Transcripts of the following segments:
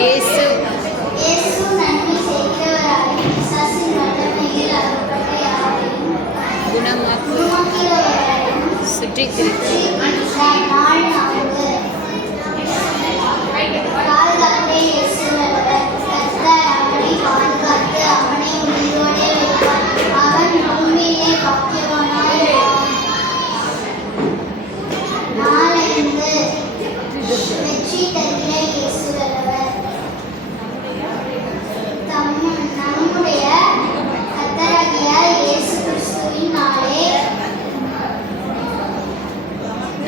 இயேசு இயேசு நன்மை செய்கிறவராயும் பிசாசின் வல்லமையில் அகப்பட்ட யாரையும் குணமாக்குகிறவராயும் சுற்றித் திரிந்தார். நாள் 4. பாதுகாப்பே இயேசு வல்லவர். கர்த்தர் அவனை பாதுகாத்து அவனை உயிரோடே வைப்பார். அவன் பூமியிலே பாக்கியவானாய் இருப்பான். 4. வெற்றி தருகிற இயேசு வல்லவர். நம்முடைய கர்த்தராகிய இயேசு கிறிஸ்துவினாலே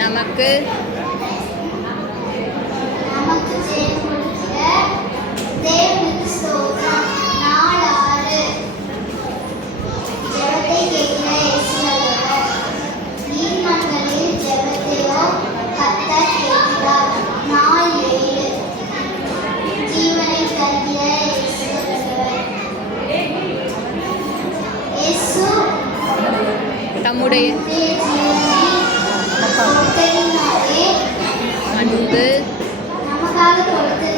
நமக்கு ஜெயம் கொடுக்கிற தேவனுக்கு ஸ்தோத்திரம். 4. ஜெபத்தை கேட்கிற இயேசு வல்லவர். நீதிமான்களின் ஜெபத்தையோ கர்த்தர் கேட்கிறார். 4. ஜீவனை தருகிற இயேசு வல்லவர். இயேசு தம்முடைய ஜீவனை கொடுத்ததினாலே அன்பு நமக்காக கொடுத்து